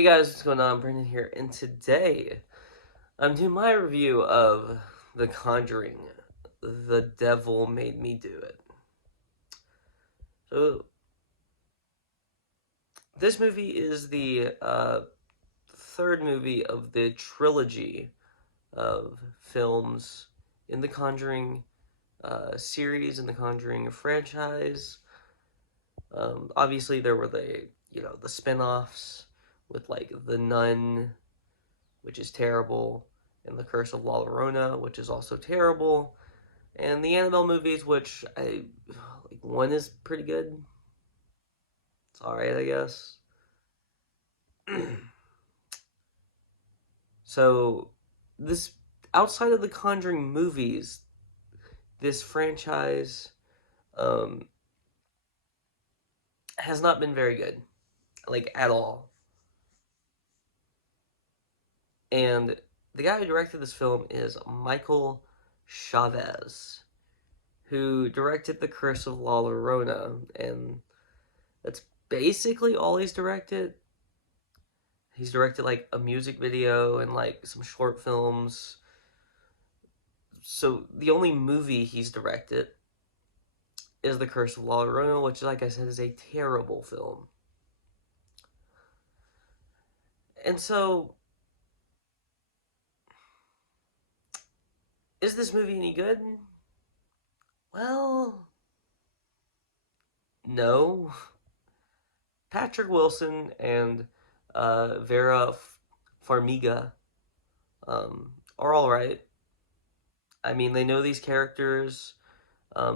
Hey guys, what's going on? Brandon here, and today I'm doing my review of The Conjuring. The Devil Made Me Do It. So, this movie is the third movie of the trilogy of films in the Conjuring series, in the Conjuring franchise. Obviously, there were the spin-offs with like The Nun, which is terrible, and The Curse of La Llorona, which is also terrible, and the Annabelle movies, which I like. One is pretty good. It's all right, I guess. So, this outside of the Conjuring movies, this franchise um, has not been very good, like at all. And the guy who directed this film is Michael Chavez, who directed The Curse of La Llorona, and that's basically all he's directed. He's directed like a music video and like some short films. So the only movie he's directed is The Curse of La Llorona, which, like I said, is a terrible film. And so, is this movie any good? Well, no. Patrick Wilson and Vera Farmiga are all right. I mean, they know these characters,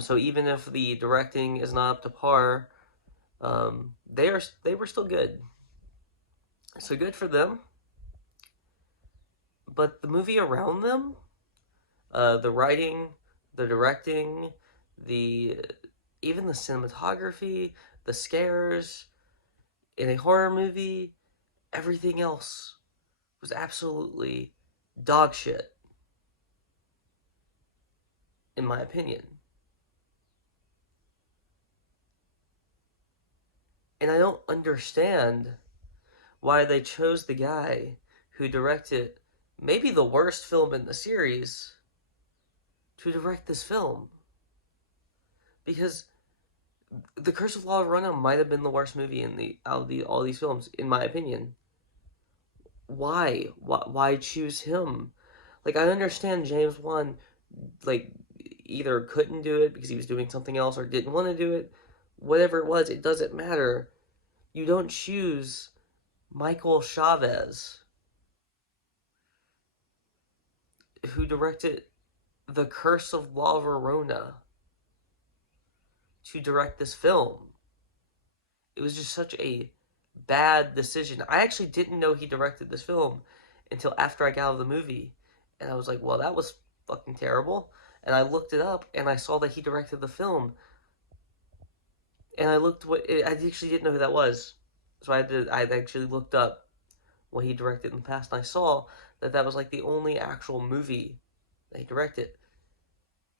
so even if the directing is not up to par, they were still good. So good for them. But the movie around them, the writing, the directing, the even the cinematography, the scares in a horror movie, everything else was absolutely dog shit, in my opinion. And I don't understand why they chose the guy who directed maybe the worst film in the series to direct this film. Because The Curse of La Llorona might have been the worst movie in the out of all these films, in my opinion. Why? Why choose him? Like, I understand James Wan, like, either couldn't do it because he was doing something else or didn't want to do it. Whatever it was, it doesn't matter. You don't choose Michael Chavez, who directed The Curse of La Llorona, to direct this film. It was just such a bad decision. I actually didn't know he directed this film until after I got out of the movie. And I was like, well, that was fucking terrible. And I looked it up and I saw that he directed the film. And I actually didn't know who that was. So I actually looked up what he directed in the past, and I saw that that was like the only actual movie that he directed.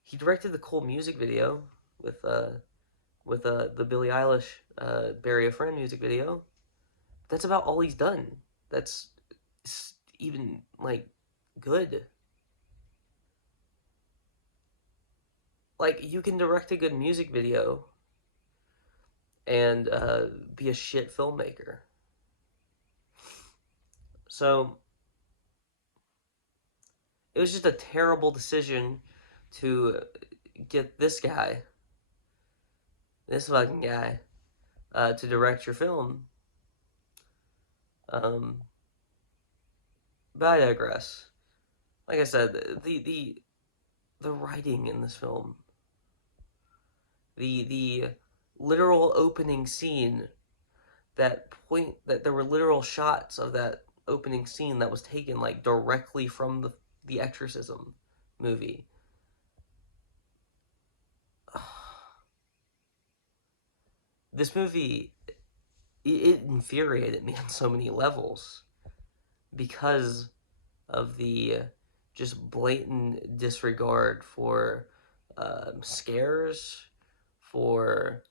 He directed the cool music video with the Billie Eilish "Bury a Friend" music video. That's about all he's done. That's even like good. Like, you can direct a good music video and be a shit filmmaker. So it was just a terrible decision to get this fucking guy, to direct your film. Um, but I digress. Like I said, the writing in this film, the literal opening scene, that there were literal shots of that opening scene that was taken like directly from the Exorcism movie. This movie, it infuriated me on so many levels because of the just blatant disregard for scares, for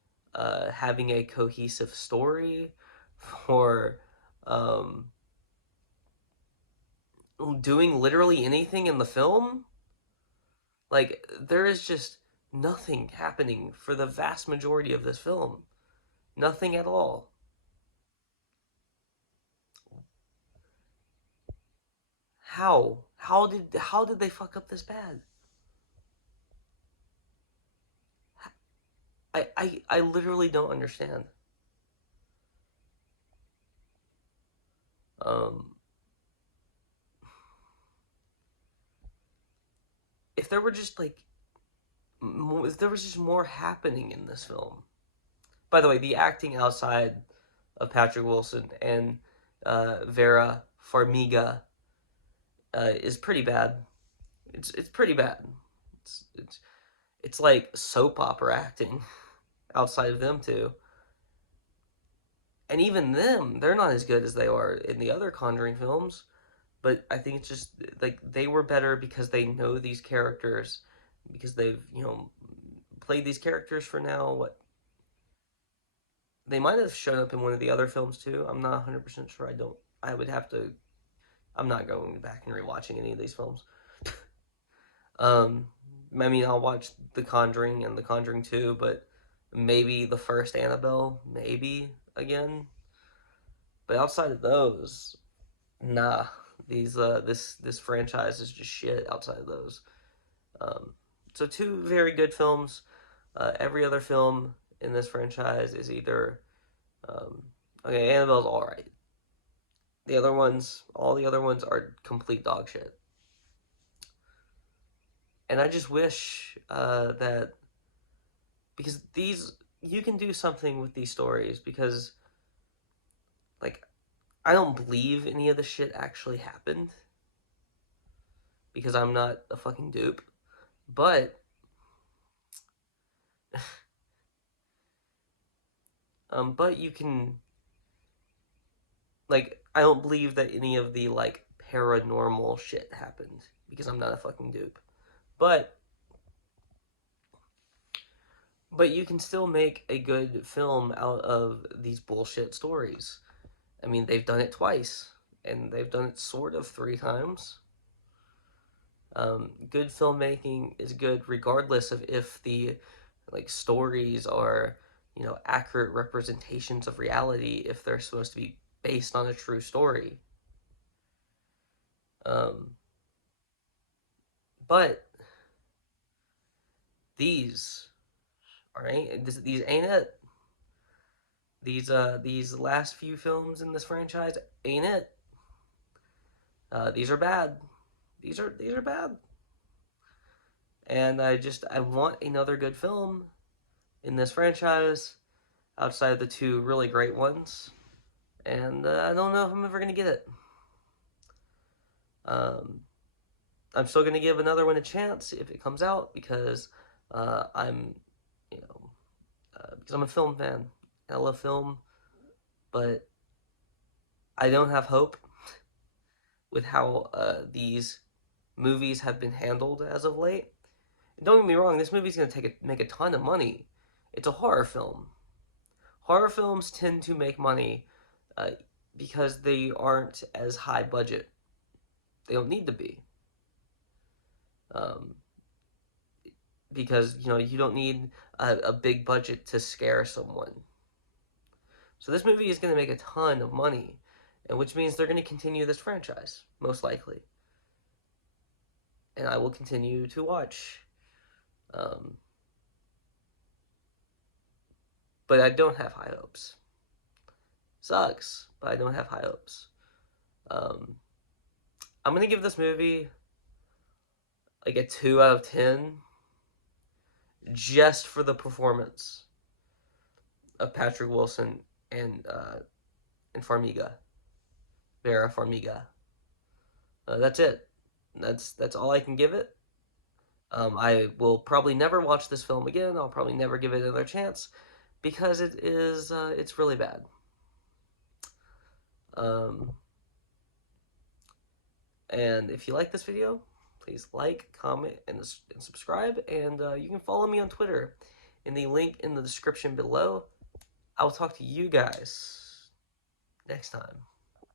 having a cohesive story, for doing literally anything in the film. Like, there is just nothing happening for the vast majority of this film. Nothing at all. How? How did they fuck up this bad? I literally don't understand. Um, if there were just like, if there was just more happening in this film. By the way, the acting outside of Patrick Wilson and Vera Farmiga is pretty bad. It's pretty bad. It's it's it's like soap opera acting outside of them two, and even them, they're not as good as they are in the other Conjuring films. But I think it's just like they were better because they know these characters, because they've played these characters for now. What, they might have shown up in one of the other films too. I'm not 100% sure. I don't. I would have to. I'm not going back and rewatching any of these films. Um, I mean, I'll watch The Conjuring and The Conjuring 2, but maybe the first Annabelle, maybe again. But outside of those, nah. This franchise is just shit outside of those. Um, so two very good films. Every other film in this franchise is either okay. Annabelle's all right. The other ones, all the other ones are complete dog shit. And I just wish that, because these, you can do something with these stories, because like, I don't believe any of the shit actually happened, because I'm not a fucking dupe. But but you can, like, I don't believe that any of the like paranormal shit happened, because I'm not a fucking dupe. But you can still make a good film out of these bullshit stories. I mean, they've done it twice, and they've done it sort of three times. Good filmmaking is good regardless of if the like stories are accurate representations of reality, if they're supposed to be based on a true story. Um, but these these ain't it. These last few films in this franchise ain't it. These are bad. These are bad. And I want another good film in this franchise outside of the two really great ones. And I don't know if I'm ever gonna get it. Um, I'm still gonna give another one a chance if it comes out, because I'm, because I'm a film fan. I love film, but I don't have hope with how these movies have been handled as of late. And don't get me wrong, this movie's gonna make a ton of money. It's a horror film. Horror films tend to make money uh, because they aren't as high budget. They don't need to be. Um, because you don't need a big budget to scare someone. So this movie is going to make a ton of money, and which means they're going to continue this franchise most likely, and I will continue to watch. Um, but I don't have high hopes. Sucks, but I don't have high hopes. Um, I'm going to give this movie like a 2 out of 10, just for the performance of Patrick Wilson and Farmiga, Vera Farmiga. That's it. That's all I can give it. I will probably never watch this film again. I'll probably never give it another chance, because it's really bad. Um, and if you like this video, please like, comment, and subscribe. And you can follow me on Twitter in the link in the description below. I will talk to you guys next time.